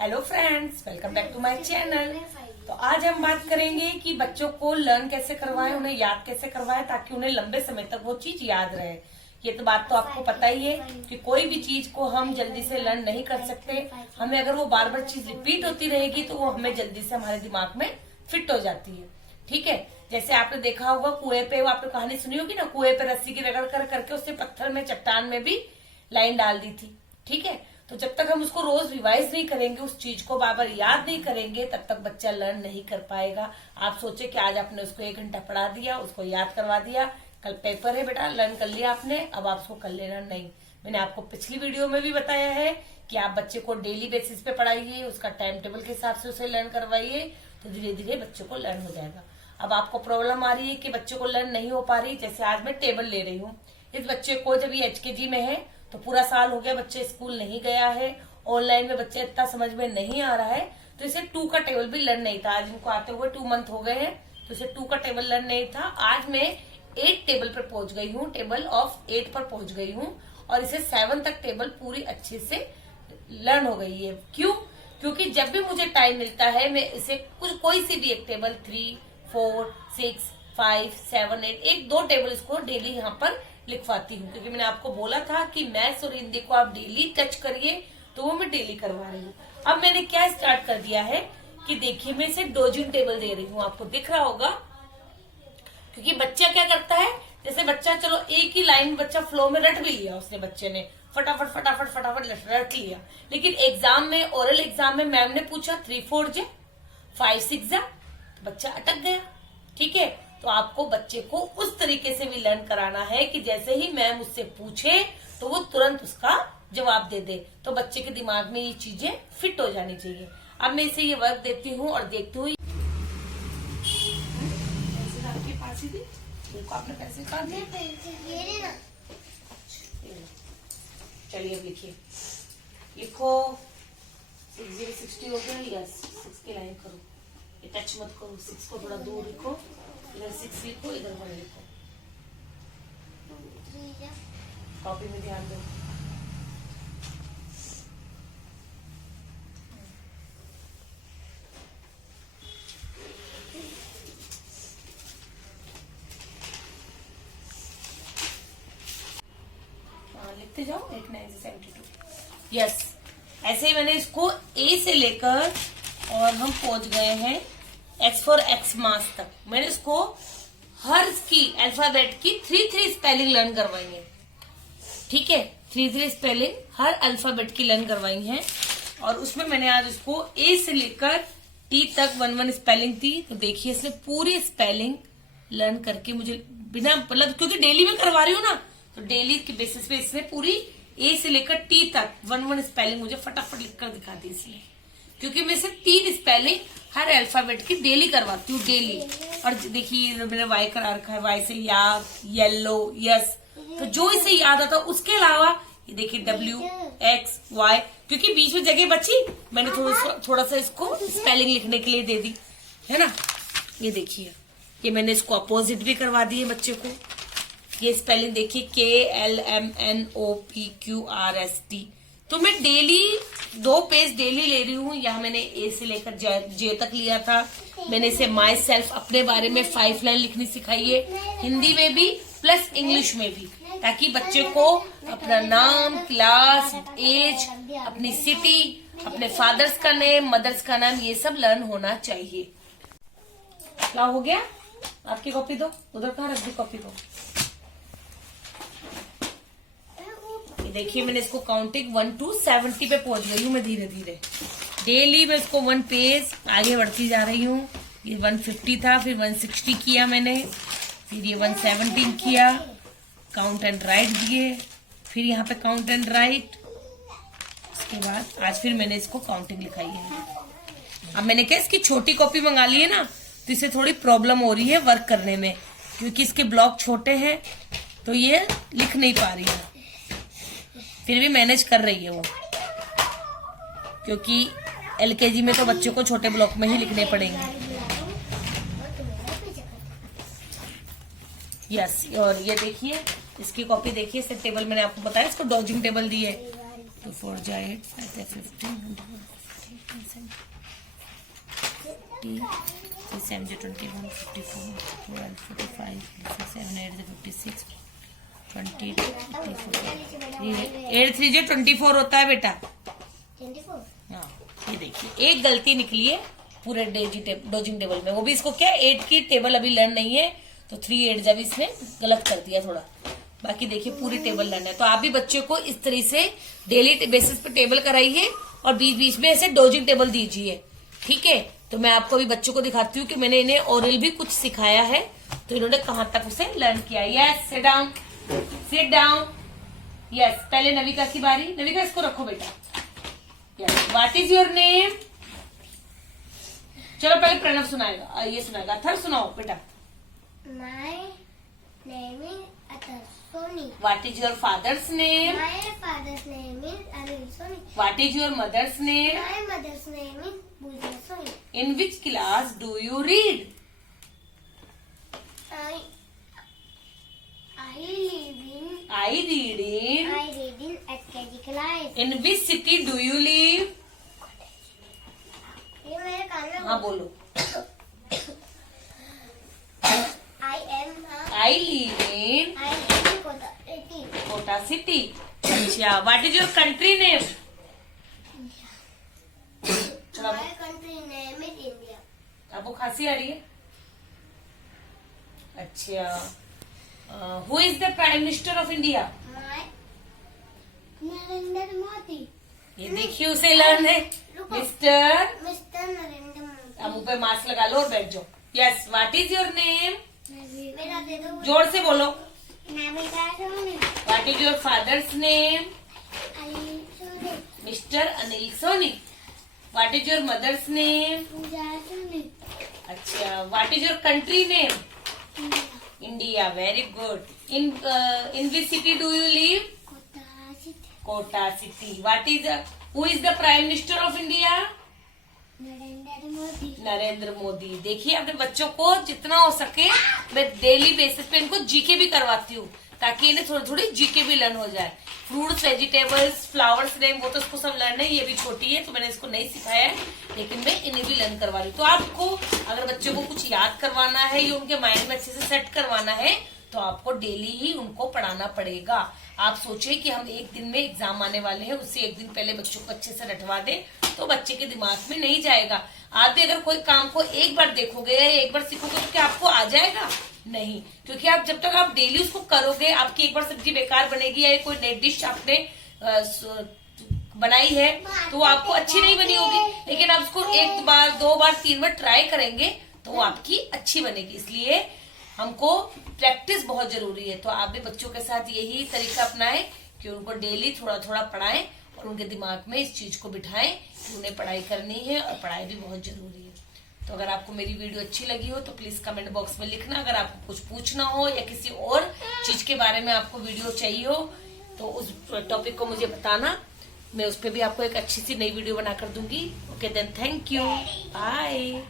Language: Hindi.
Hello friends, welcome back to my channel. तो आज हम बात करेंगे कि बच्चों को लर्न कैसे करवाएं, उन्हें याद कैसे करवाएं ताकि उन्हें लंबे समय तक वो चीज याद रहे। ये तो बात तो आपको पता ही है कि कोई भी चीज को हम जल्दी से लर्न नहीं कर सकते। हमें अगर वो बार बार चीज रिपीट होती रहेगी तो वो हमें जल्दी से हमारे दिमाग में फिट हो जाती है। ठीक है, जैसे आपने देखा होगा कुएं पे, वो आपने कहानी सुनी होगी ना, कुएं पे रस्सी की रगड़ कर करके उसने पत्थर में, चट्टान में भी लाइन डाल दी थी। ठीक है, तो जब तक हम उसको रोज रिवाइज नहीं करेंगे, उस चीज को बार बार याद नहीं करेंगे, तब तक बच्चा लर्न नहीं कर पाएगा। आप सोचे कि आज आपने उसको 1 घंटा पढ़ा दिया, उसको याद करवा दिया, कल पेपर है बेटा, लर्न कर लिया आपने, अब आप उसको कर लेना नहीं। मैंने आपको पिछली वीडियो में भी बताया है कि आप बच्चे को डेली बेसिस पे पढ़ाइए, उसका टाइम टेबल के हिसाब से उसे लर्न करवाइए, तो धीरे धीरे बच्चे को लर्न हो जाएगा। अब आपको प्रॉब्लम आ रही है कि बच्चे को लर्न नहीं हो पा रही। जैसे आज मैं टेबल ले रही हूँ, इस बच्चे को जब ये HKG में है तो पूरा साल हो गया, बच्चे स्कूल नहीं गया है, ऑनलाइन में बच्चे इतना समझ में नहीं आ रहा है, तो इसे 2 का टेबल भी लर्न नहीं था। आज इनको आते हुए 2 मंथ हो गए हैं, तो इसे 2 का टेबल लर्न नहीं था। आज मैं 8 टेबल पर पहुंच गई हूँ, टेबल ऑफ 8 पर पहुंच गई हूँ, और इसे 7 तक टेबल पूरी अच्छे से लर्न हो गई है। क्यों? क्योंकि जब भी मुझे टाइम मिलता है मैं इसे कोई सी भी एक टेबल 3, 4, 6, 5, 7, 8 1-2 टेबल इसको डेली यहाँ पर लिखवाती हूँ, क्योंकि मैंने आपको बोला था कि मैथ्स और हिंदी को आप डेली टच करिए, तो वो मैं डेली करवा रही हूँ। अब मैंने क्या स्टार्ट कर दिया है कि देखिए, मैं इसे डोजिंग टेबल दे रही हूँ, आपको दिख रहा होगा। क्योंकि बच्चा क्या करता है, जैसे बच्चा, चलो एक ही लाइन बच्चा फ्लो में रट भी लिया, उसने बच्चे ने फटाफट फटाफट फटाफट रट लिया, लेकिन एग्जाम में, ओरल एग्जाम में मैम ने पूछा 3 4 जा 5 6 जा, तो बच्चा अटक गया। ठीक है, तो आपको बच्चे को उस तरीके से भी लर्न कराना है कि जैसे ही मैम उससे पूछे तो वो तुरंत उसका जवाब दे दे, तो बच्चे के दिमाग में ये चीजें फिट हो जानी चाहिए। अब मैं इसे ये वर्क देती हूँ और देखती हूँ। आपके पास ही थी, देखो आपने पैसे कहा दिए। चलिए अब लिखिए, लिखो 60 हो गया। यस, 6 की लाइन करो, ये टच मत करो, 6 को थोड़ा दूर लिखो, इधर 6 लिखो, इधर 1 लिखो, कॉपी में ध्यान दो। लिखते जाओ 8 9 से 72। यस, ऐसे ही मैंने इसको A से लेकर और हम पहुंच गए हैं X for X मास तक। मैंने इसको हर इसकी अल्फाबेट की 3 स्पेलिंग लर्न करवाई है। ठीक है, 3 स्पेलिंग हर अल्फाबेट की लर्न करवाई है, और उसमें मैंने आज इसको A से लेकर T तक 1 स्पेलिंग थी। तो देखिए, इसने पूरी स्पेलिंग लर्न करके मुझे बिना, मतलब क्योंकि डेली में करवा रही हूँ ना, तो डेली के बेसिस पे इसने पूरी A से लेकर T तक 1 स्पेलिंग मुझे फटाफट लिखकर दिखा दी, इसलिए क्योंकि मैं इसे 3 स्पेलिंग हर अल्फाबेट की डेली करवाती हूँ, डेली। और देखिए, मैंने Y करा रखा है, Y से याद, येलो, यस, तो जो इसे याद आता उसके अलावा ये देखिए W X Y, क्योंकि बीच में जगह बची, मैंने थोड़ा सा इसको स्पेलिंग लिखने के लिए दे दी है ना। ये देखिए, ये मैंने इसको अपोजिट भी करवा दी है बच्चे को। ये स्पेलिंग देखिए, KLMNOPQRST। तो मैं डेली 2 पेज डेली ले रही हूँ। यहाँ मैंने A से लेकर J तक लिया था। मैंने इसे माई सेल्फ, अपने बारे में 5 लाइन लिखनी सिखाई है, हिंदी में भी प्लस इंग्लिश में भी, ताकि बच्चे को अपना नाम, क्लास, एज, अपनी सिटी, अपने फादर्स का नेम, मदर्स का नाम, ये सब लर्न होना चाहिए। क्या हो गया? आपकी कॉपी दो, उधर कहाँ रख दी कॉपी को? देखिए, मैंने इसको काउंटिंग 1 to 70 पे पहुंच गई हूँ मैं धीरे धीरे। डेली मैं इसको 1 पेज आगे बढ़ती जा रही हूँ। ये 150 था, फिर 160 किया मैंने, फिर ये 117 किया, काउंट एंड राइट दिए, फिर यहाँ पे काउंट एंड राइट। उसके बाद आज फिर मैंने इसको काउंटिंग लिखाई है। अब मैंने क्या, इसकी छोटी कॉपी मंगा ली है ना, तो इसे थोड़ी प्रॉब्लम हो रही है वर्क करने में, क्योंकि इसके ब्लॉक छोटे हैं, तो ये लिख नहीं पा रही है। फिर भी मैनेज कर रही है वो, क्योंकि LKG में तो बच्चों को छोटे ब्लॉक में ही लिखने पड़ेंगे। यस, और ये देखिए, इसकी कॉपी देखिए, इससे टेबल मैंने आपको बताया, इसको डॉजिंग टेबल दी है। 2 4 जा 8 5 15 7 21 54 12 45 7 8 56 20 8 3 24 होता है बेटा। 24। हाँ, ये देखिए एक गलती निकली है पूरे डोजिंग टेबल में, वो भी इसको क्या 8 की टेबल अभी लर्न नहीं है तो 3 8 जब इसने गलत कर दिया थोड़ा। बाकी देखिए पूरी टेबल लर्न है। तो आप भी बच्चों को इस तरह से डेली बेसिस पे टेबल कराइए और बीच बीच में ऐसे डोजिंग टेबल दीजिए, ठीक है। तो मैं आपको अभी बच्चों को दिखाती हूँ कि मैंने इन्हें ओरल भी कुछ सिखाया है तो इन्होंने कहाँ तक उसे लर्न किया। Yes, sit down, sit down. Yes, पहले नविका की बारी। नविका इसको रखो बेटा। Yes, what is your name? चलो पहले प्रणव सुनाएगा, ये सुनाएगा। अथर सुनाओ बेटा। My name is Athar Soni. What is your father's name? My father's name is Anil Soni. What is your mother's name? My mother's name is Pooja Soni. In which class do you read? I live in I read in HKG class. In which city do you live? ये मेरे कान में हाँ बोलो। I am I live in Kota city. अच्छा, what is your country name? My country name is India. आपको खांसी आ रही है? अच्छा, who is the Prime Minister of India? My Narendra Modi. ये देखिए उसे लर्न है। Mister, mister Narendra Modi. अब मुंह पे मास्क लगा लो और बैठ जाओ। Yes, what is your name? मेरा दे दो. जोर से बोलो। Namita Soni. What is your father's name? Anil Soni. Mister Anil Soni. What is your mother's name? Puja Soni. अच्छा, what is your country name? India. India, very good. In which city do you live? Kota city. Kota city. What is who is the prime minister of India? Narendra Modi. Narendra Modi. देखिए अपने बच्चों को जितना हो सके मैं डेली बेसिस पे इनको जीके भी करवाती हूँ ताकि इन्हें थोड़ी थोड़ी जीके भी लर्न हो जाए। फ्रूट्स, वेजिटेबल्स, फ्लावर्स नेम वो तो इसको सब लर्न है, ये भी छोटी है तो मैंने इसको नहीं सिखाया है लेकिन मैं इन्हें भी लर्न करवा रही हूँ। तो आपको अगर बच्चों को कुछ याद करवाना है या उनके माइंड में अच्छे से सेट करवाना है तो आपको डेली ही उनको पढ़ाना पड़ेगा। आप सोचिए कि हम एक दिन में एग्जाम आने वाले हैं, उससे एक दिन पहले बच्चों को अच्छे से रटवा दें तो बच्चे के दिमाग में नहीं जाएगा। आप भी अगर कोई काम को एक बार देखोगे या एक बार सीखोगे तो क्या आपको आ जाएगा? नहीं, क्योंकि आप जब तक आप डेली उसको करोगे आपकी एक बार सब्जी बेकार बनेगी या कोई नई डिश आपने बनाई है तो आपको अच्छी नहीं बनी होगी, लेकिन आप उसको एक बार, दो बार, 3 बार ट्राई करेंगे तो वो आपकी अच्छी बनेगी। इसलिए हमको प्रैक्टिस बहुत जरूरी है। तो आप भी बच्चों के साथ यही तरीका अपनाएं कि उनको डेली थोड़ा थोड़ा पढ़ाएं और उनके दिमाग में इस चीज को बिठाएं कि उन्हें पढ़ाई करनी है और पढ़ाई भी बहुत जरूरी है। तो अगर आपको मेरी वीडियो अच्छी लगी हो तो प्लीज कमेंट बॉक्स में लिखना। अगर आपको कुछ पूछना हो या किसी और चीज के बारे में आपको वीडियो चाहिए हो तो उस टॉपिक को मुझे बताना, मैं उस पर भी आपको एक अच्छी सी नई वीडियो बनाकर दूंगी। Okay then, thank you, bye.